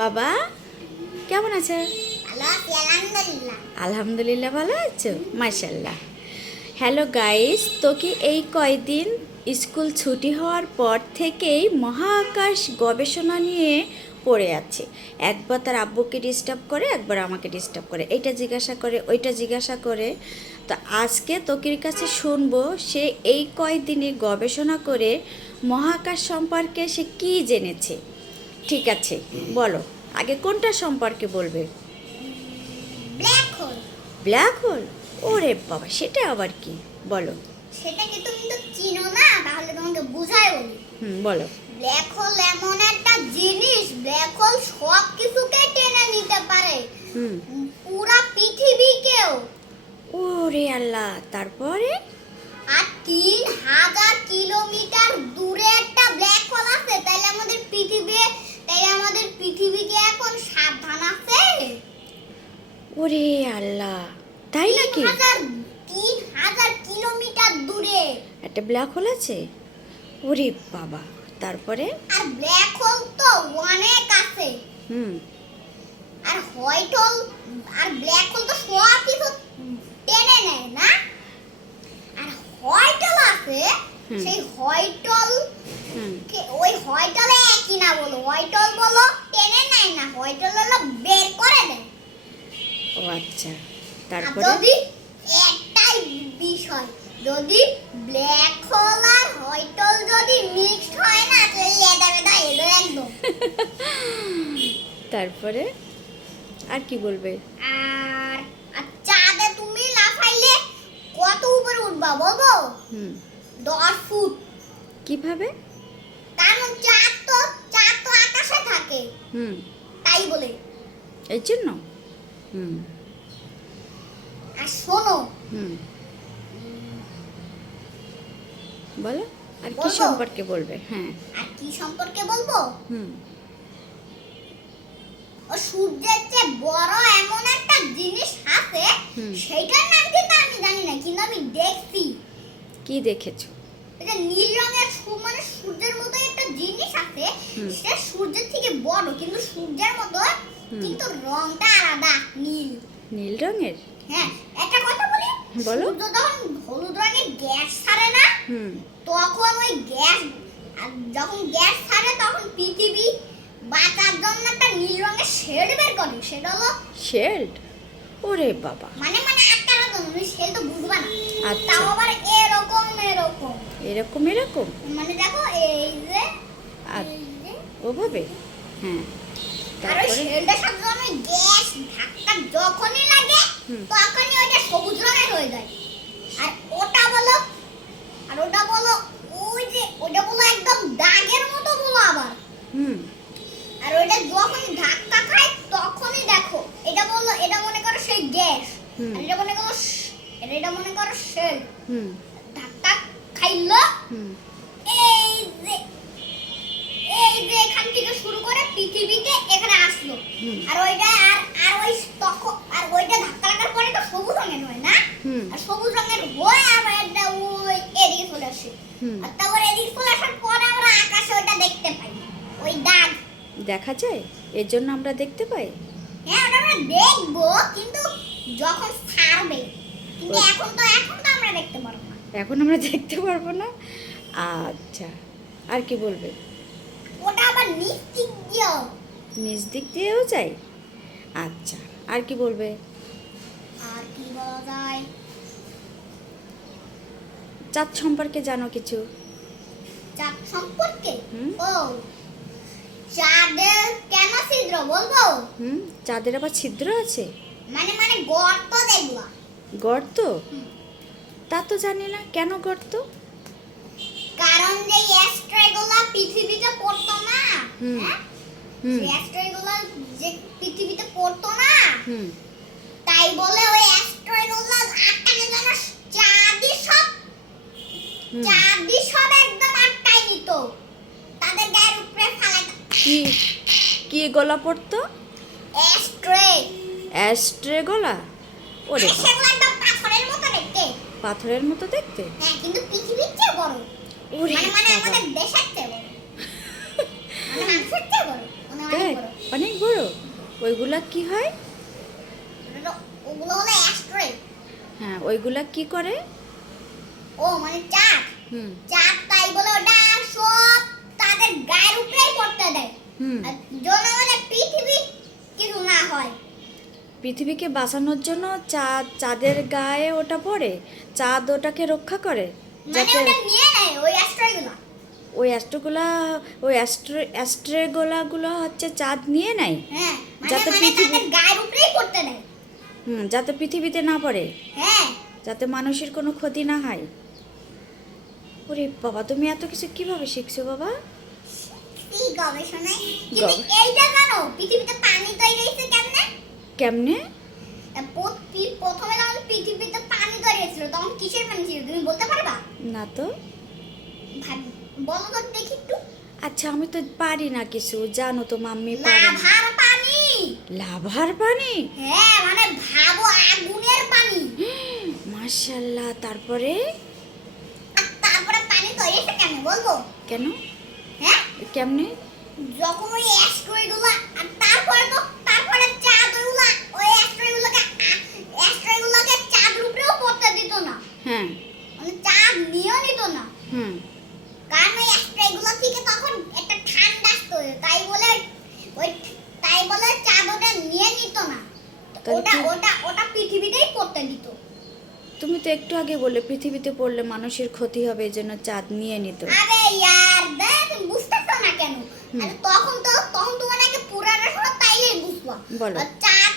বাবা কেমন আছে? ভালো আছি আলহামদুলিল্লাহ। আলহামদুলিল্লাহ ভালো আছো? মাশাল্লাহ। হ্যালো গাইস, তো কি এই কয়দিন স্কুল ছুটি হওয়ার পর থেকেই মহাকাশ গবেষণা নিয়ে পড়ে আছে। একবার তার আব্বুকে ডিস্টার্ব করে, একবার আমাকে ডিস্টার্ব করে, এইটা জিজ্ঞাসা করে, ওইটা জিজ্ঞাসা করে। তো আজকে তোকির কাছে শুনবো সে এই কয়দিনে গবেষণা করে মহাকাশ সম্পর্কে সে কী জেনেছে। ঠিক আছে, বলো আগে কোনটা সম্পর্কে বলবে? Black hole. Black hole? ওরে বাবা, সেটা আবার কি, বলো। সেটাকে তুমি তো চিনো না, তাহলে তোমাকে বুঝাই বলি। বলো। ব্ল্যাক হোল এমন একটা জিনিস, ব্ল্যাক হোল সব কিছুকে টেনে নিতে পারে, হুম। পুরা পৃথিবীকেও। ওরে আল্লাহ, তারপরে? আর 3000 কিলোমিটার দূরে একটা ব্ল্যাক হোল আছে, তাইলে আমাদের পৃথিবীকে এখন সাবধান আছে। ওরে আল্লাহ, তাই নাকি? 3000 কিলোমিটার দূরে একটা ব্ল্যাক হোল আছে? ওরে বাবা, তারপরে? আর ব্ল্যাক হোল তো অনেক আছে। হুম। আর হোয়াইট হোল আর ব্ল্যাক হোল তো সব কিছু টেনে নেয় না। আর হোয়াইট হোল আছে, সেই হোয়াইট হোল ওই হোয়াইট হোলে একই না বলো, হোয়াইট হোল বলো টেনে নেয় না, হোয়াইট হোল হলো বের করে দেয়। ও আচ্ছা, আর তারপরে? যদি একটাই বিষয়, যদি ব্ল্যাক হোল আর হোয়াইট হোল যদি মিক্সড হয় না, তাহলে লেদা বেদা এলো একদম। তারপরে আর কি বলবে? আর আর চাঁদে তুমি লাফাইলে কত উপরে উঠবা বলবো? 10 ফুট। কিভাবে? কারণ চাঁদ তো আকাশে থাকে, তাই বলে। এই জন্য? আর শোনো, বলো আর কি বলবো? সম্পর্কে বলবে? হ্যাঁ। আর কি সম্পর্কে বলবো? ও সূর্যের চেয়ে বড় এমন একটা জিনিস আছে, সেইটার নাম কিন্তু আমি জানি না, কিন্তু আমি দেখছি। কি দেখেছো? এটা নীল রঙের, মানে সূর্যের মতো একটা জিনিস আছে, সেটা সূর্যের থেকে বড়, কিন্তু সূর্যের মতো, কিন্তু রংটা আলাদা, নীল। নীল রঙের? হ্যাঁ, একটা কথা বলি, বলো। সূর্য যখন হলুদ রঙের গ্যাস ছাড়ে না, তখন ওই গ্যাস, যখন গ্যাস ছাড়ে তখন পৃথিবী বাঁচার জন্য একটা নীল রঙের শেড বের করে, সেটা হলো শেল্ড। ওরে বাবা, মানে আটকানোর জন্য। তুমি শেড তো বুঝবা না। আচ্ছা। তাও আবার এরকম এরকম এরকম এরকম? মানে দেখো এই যে, এই যে ওভাবে? হ্যাঁ। আর ওই তারপরে? শেলটার সাথে যখন ওই গ্যাস ধাক্কা যখনই লাগে, তখনই ওইটা সবুজ রঙের হয়ে যায়। আর ওটা বলো, ওইটা বলো একদম দাগের মতো বলো আবার। আর ওইটা যখন ধাক্কা খায় তখনই দেখো, এটা মনে করো সেই গ্যাস, আর এটা মনে করো শেল। ধাক্কা খাইলো, এই যে এখান থেকে শুরু করে পৃথিবীতে এখানে আসলো। আর ওইটা ধাক্কা লাগার পরে তো সবুজ রঙের হয় না, আর সবুজ রঙের হয়ে আবার এটা ওই এদিকে চলে আসে। আর তারপর এদিকে চলে আসার পরে আমরা আকাশে ওইটা দেখতে পাই, ওই দাগ দেখা যায়, এর জন্য আমরা দেখতে পাই। হ্যাঁ, ওটা আমরা দেখবো, কিন্তু যখন ছাড়বে, কিন্তু এখন তো আমরা দেখতে পারবো না। এখন আমরা দেখতে পারবো না? আচ্ছা, আর কি বলবে? ওটা আবার নিশ্চিত দিও। নিজ দিক দিয়েও যায়? আচ্ছা, আর কি বলবে? আর কি বলা যায়? চাঁদ সম্পর্কে জানো কিছু? চাঁদ সম্পর্কে? ও, চাঁদের কেন ছিদ্র বলবো? চাঁদের আবার ছিদ্র আছে? মানে গর্ত দেখবা। গর্ত? তা তো জানি না, কেন গর্ত? কারণ যে অ্যাস্ট্রয়েডগুলো পৃথিবীতে পড়তো না, হ্যাঁ, সেই অ্যাস্ট্রয়েডগুলো যে পৃথিবীতে পড়তো না, তাই বলে ওই অ্যাস্ট্রয়েডগুলো আটকানোর জন্য চাঁদি সব একদম আটকাই নিত, তাদের গায়ের উপরে ফালাইতো। কি গলা পড়তো? অ্যাস্ট্রয়েড। অ্যাস্ট্রে গলা? ওরে বাবা, সেগুলো একদম পাথরের মতো দেখতে। পাথরের মতো দেখতে? হ্যাঁ, কিন্তু পৃথিবীর চেয়ে বড়। ওরে মানে বাবা, আমাদের দেশের চেয়ে বড়, মানে মানুষের চেয়ে বড়, অনেক বড়। অনেক বড়। ওইগুলা কি হয়? ওগুলো হলো অ্যাস্ট্রয়েড। হ্যাঁ, ওইগুলা কি করে? ও মানে চাঁদ। হুম চাঁদ তাই বলে ওটা সব তাদের গায়ের উপরেই পড়তে দেয়। হুম আর যেন মানে পৃথিবী কিছু না হয়। পৃথিবীকে বাঁচানোর জন্য চাঁদের গায়ে ওটা পড়ে, চাঁদ ওটাকে রক্ষা করে, মানে যাতে ওটা নিয়ে নেয় ওই অ্যাস্ট্রয়েডগুলো। ওই অ্যাস্ট্রেগুলো হচ্ছে চাঁদ নিয়ে নেয়, হ্যাঁ মানে যাতে মানে পৃথিবী তাদের গায়ের উপরেই পড়তে দেয়। যাতে পৃথিবীতে না পড়ে, হ্যাঁ যাতে মানুষের কোনো ক্ষতি না হয়। ওরে বাবা, তুমি এত কিছু কিভাবে শিখছো বাবা? এই গবেষণায় কিন্তু এইটা জানো পৃথিবীতে পানি তৈরি হয়েছে কেমনে? কেমনে? প্রথমে যখন পৃথিবীতে পানি তৈরি হয়েছিল তখন কিসের পানি ছিল তুমি বলতে পারবা? না তো। বলো তো দেখি একটু। আচ্ছা, আমি তো পারি না কিছু, জানো তো মাম্মি পারে না। লাভার পানি। লাভার পানি? হ্যাঁ মানে ভাবো আগুনের পানি। মাশাআল্লাহ, তারপরে? আর তারপরে পানি তৈরি হয়েছে কেমনে বলবো? কেন? হ্যাঁ কেমনে? যখন ওই অ্যাস্ট্রয়েডগুলো আর তারপরে চাঁদ ওই অ্যাস্ট্রয়েডগুলোকে চাঁদের উপরেও পড়তে দিত না। হ্যাঁ। মানে চাঁদ নিয়েও নিত না। হুম কারণ ওই অ্যাস্ট্রয়েডগুলো থেকে তখন একটা ঠান্ডা আসতো ওই তাই বলে চাঁদ ওটা নিয়ে নিত না। তাহলে ওটা কি- ওটা ওটা পৃথিবীতেই পড়তে দিত। তুমি তো একটু আগে বললে পৃথিবীতে পড়লে মানুষের ক্ষতি হবে, এই জন্য চাঁদ নিয়ে নিত। আরে ইয়ার দেখ বুঝতেছো না কেন? হুম। আরে তখন তোমার আগে পুরাটা শোনা তাইলেই বুঝবা। বলো। আর চাঁদ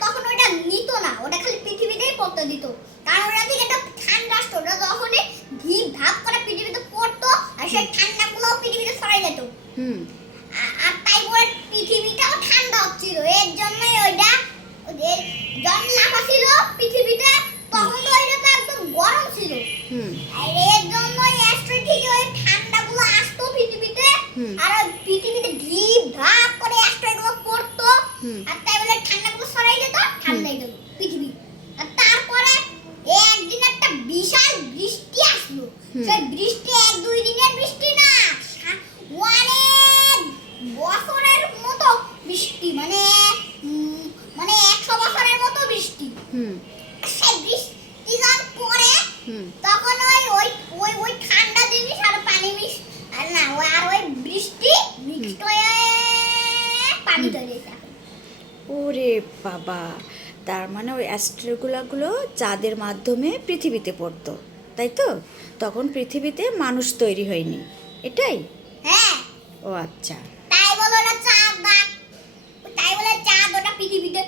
তখন ওটা নিত না, ওটা খালি পৃথিবীতেই পড়তে দিত। কারণ ওটা থেকে একটা ঠান্ডা আসতো, ওটা যখনই ঢিপ ঢাপ করে পৃথিবীতে পড়তো আর সেই ঠান্ডাগুলো পৃথিবীতে ছড়াই যেত। হুম আর তাই বলে পৃথিবীটাও ঠান্ডা হচ্ছিল। এর জন্যই ওইটা যখন লাফা ছিল পৃথিবীতে তখন তো ওইটা তো একদম গরম ছিল। হুম আর এর জন্যই অ্যাস্ট্রয়েড থেকে ওই ঠান্ডাগুলো আসতো পৃথিবীতে। হুম। আর ওই পৃথিবীতে ঢিপ ঢাপ করে অ্যাস্ট্রয়েডগুলো পড়তো। হুম। আর তাই বলে ঠান্ডাগুলো সরাই যেত, ঠান্ডা হয়ে গেল পৃথিবী। আর তারপরে একদিন একটা বিশাল বৃষ্টি আসলো। হুম। সেই বৃষ্টি 1-2 দিনের বৃষ্টি না, অনেক বছরের মতো বৃষ্টি, মানে 100 বছরের মতো বৃষ্টি। হুম সেই বৃষ্টি যখন পড়ে হুম তখন ওই ঠান্ডা জিনিস আর পানি মিক্স আর না ওই বৃষ্টি মিক্সড হয়ে পানি তৈরি হয়েছে। ওরে বাবা, তার মানে ওই অ্যাস্ট্রোগুলো চাঁদের মাধ্যমে পৃথিবীতে পড়তো, তাই তো? তখন পৃথিবীতে মানুষ তৈরি হয়নি, এটাই? হ্যাঁ ও আচ্ছা। তাই বলে ওটা চাঁদ ওটা পৃথিবীতে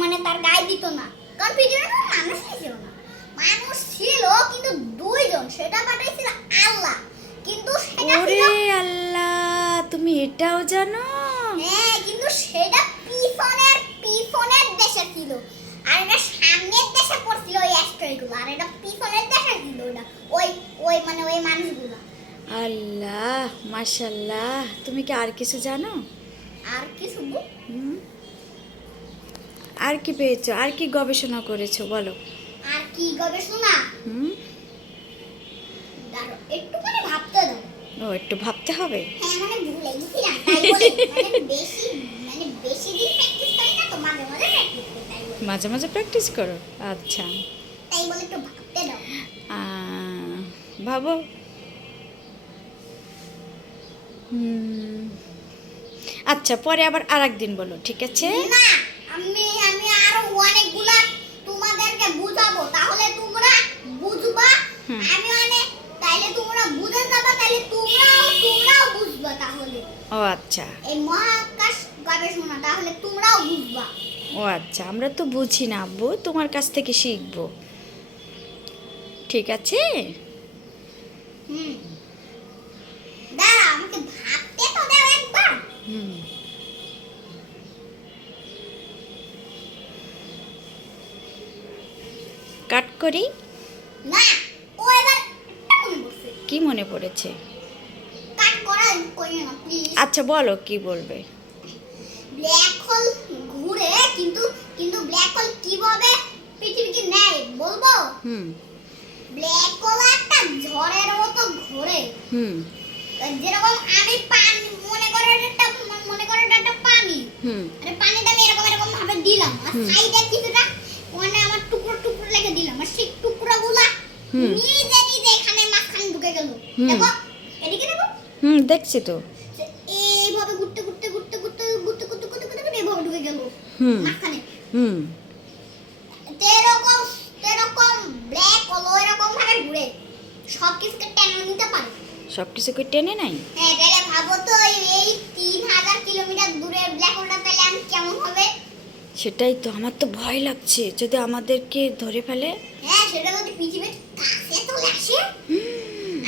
মানে তার গায়ে দিত না। কারণ পৃথিবীতে কোনো মানুষ ছিল না। মানুষ ছিল কিন্তু 2 জন, সেটা পাঠাইছিল আল্লাহ। কিন্তু সেটা ওরে ছিল আল্লাহ, তুমি এটাও জানো? হ্যাঁ কিন্তু সেটা পিছনের দেশে ছিল। আর এটা সামনের দেশে পড়ছিল ওই অ্যাস্ট্রয়েডগুলো। আর এটা পিছনের দেশে ছিল ওটা ওই মানুষগুলো। আল্লাহ, মাশাল্লাহ। তুমি কি আর কিছু জানো? আর কিছু হুম? আর কি পেয়েছো, আর কি গবেষণা করেছো বলো? আর কি গবেষণা? হুম দাঁড়াও একটু মানে ভাবতে দাও। ও, একটু ভাবতে হবে। হ্যাঁ মানে ভুলে গেছিলাম তাই বলে বেশি দিন প্র্যাকটিস করি না তো, মাঝে মাঝে প্র্যাকটিস করি তাই বলে। মাঝে মাঝে প্র্যাকটিস করো? আচ্ছা। তাই বলে একটু ভাবতে দাও। ভাবো। হুম, আচ্ছা, পরে আবার আর একদিন বলো, ঠিক আছে? না আমি আরো অনেকগুলা তোমাদেরকে বুঝাবো, তাহলে তোমরা বুঝবা। হুম। আমি মানে তাইলে তোমরা বুঝে যাবা, তাইলে তোমরাও বুঝবা। তাহলে ও আচ্ছা। এই মহাকাশ গবেষণা তাহলে তোমরাও বুঝবা। ও আচ্ছা, আমরা তো বুঝি না আব্বু, তোমার কাছ থেকে শিখবো, ঠিক আছে? হুম দাঁড়া আমাকে ভাবতে তো দাও একবার। হুম কাট করি। না ও এবার একটা মনে পড়ছে। কি মনে পড়েছে? কাট করা করি না প্লিজ। আচ্ছা, বলো কি বলবে। ব্ল্যাক হোল ঘুরে কিন্তু ব্ল্যাক হোল কিভাবে পৃথিবীকে নেয় বলবো? হুম ব্ল্যাক হোল একটা ঝড়ের মতো ঘোরে। হুম যেরকম আমি পানি মনে করো এটা একটা পানি, হুম আরে পানিটা আমি এরকম এরকম ভাবে দিলাম আর হুম। সাইডে কিছুটা মানে আমার টুকরো টুকরো লেগে দিলাম আর সেই টুকরোগুলা হুম। নিজে নিজে এখানে মাঝখানে ঢুকে গেল। হুম। দেখো এদিকে দেখো দেখছি তো। সে এইভাবে ঘুরতে ঘুরতে ঘুরতে ঘুরতে ঘুরতে ঘুরতে ঘুরতে ঘুরতে ঘুরতে এইভাবে ঢুকে গেল হুম মাঝখানে। হুম তেরকম তেরকম ব্ল্যাক হলো এরকম ভাবে ঘুরে সব কিছুকে টেনে নিতে পারে। সব কিছু কি টেনে নাই? হ্যাঁ তাহলে ভাবো তো এই 3000 কিলোমিটার দূরে ব্ল্যাক হোলটা পেলে আমি কেমন হবে। সেটাই তো, আমার তো ভয় লাগছে যদি আমাদেরকে ধরে ফেলে। হ্যাঁ সেটা যদি পৃথিবীর কাছে চলে আসে।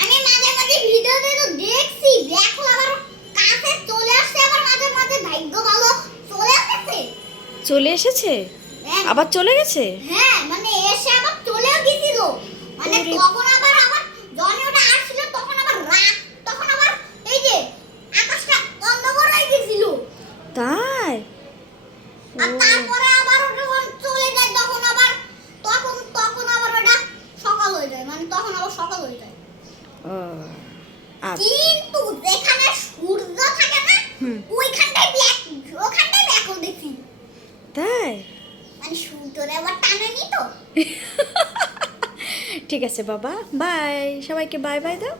আমি মাঝে মাঝে ভিডিওতে তো দেখছি ব্ল্যাক হোল আবার কাছে চলে আসছে আবার মাঝে মাঝে ভাগ্য ভালো চলে আসছে। চলে এসেছে হ্যাঁ, আবার চলে গেছে। হ্যাঁ মানে এসে আবার চলেও গেছিল মানে ওরে। তখন আবার আবার যখন ওটা আসছিল তখন আবার রাত তখন আবার এই যে আকাশটা অন্ধকার হয়ে গেছিল তাই? আর ও। তারপরে আবার ওটা যখন চলে যায় তখন আবার তখন আবার ওটা সকাল হয়ে যায় মানে তখন আবার সকাল হয়ে যায়। ও আচ্ছা। কিন্তু যেখানে সূর্য থাকে না হুম। ওখানটায় ব্ল্যাক হোল দেখি তাই? মানে সূর্যরে আবার টানেনি তো। ঠিক আছে বাবা, বাই, সবাইকে বাই বাই দাও।